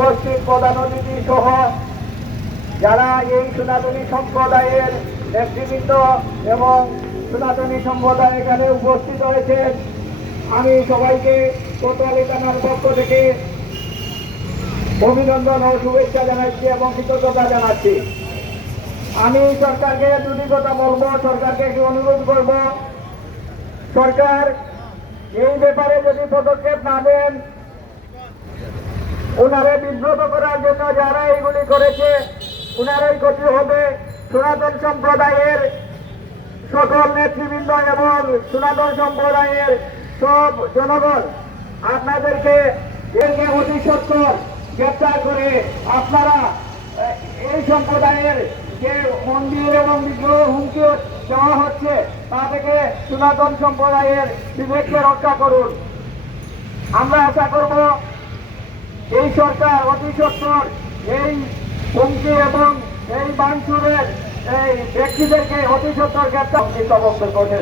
উপস্থিত প্রধান অতিথি সহ যারা এই সনাতনী সম্প্রদায়ের নেতৃবৃন্দ এবং সনাতনী সম্প্রদায় এখানে উপস্থিত হয়েছেন, আমি সবাইকে কোতোয়ালি থানার পক্ষ থেকে অভিনন্দন ও শুভেচ্ছা জানাচ্ছি এবং কৃতজ্ঞতা জানাচ্ছি। আমি সরকারকে দুটি কথা বলবো, সরকারকে একটু অনুরোধ করব, সরকার এই ব্যাপারে যদি পদক্ষেপ না নেন, ওনারে বিব্রত করার জন্য যারা এইগুলি করেছে ওনারাই ক্ষতি হবে। সনাতন সম্প্রদায়ের সকল নেতৃবৃন্দ এবং সনাতন সম্প্রদায়ের সব জনগণ আপনাদেরকে এরকে অতি সত্বর গ্রেপ্তার করে আপনারা এই সম্প্রদায়ের যে মন্দির এবং বিগ্রহ হুমকি দেওয়া হচ্ছে তা থেকে সনাতন সম্প্রদায়ের বিবেককে রক্ষা করুন। আমরা আশা করব এই সরকার অতি সত্বর এই হুমকি এবং এই ভাঙচুরের এই ব্যক্তিদেরকে অতি সত্বর গ্রেপ্তার করবে।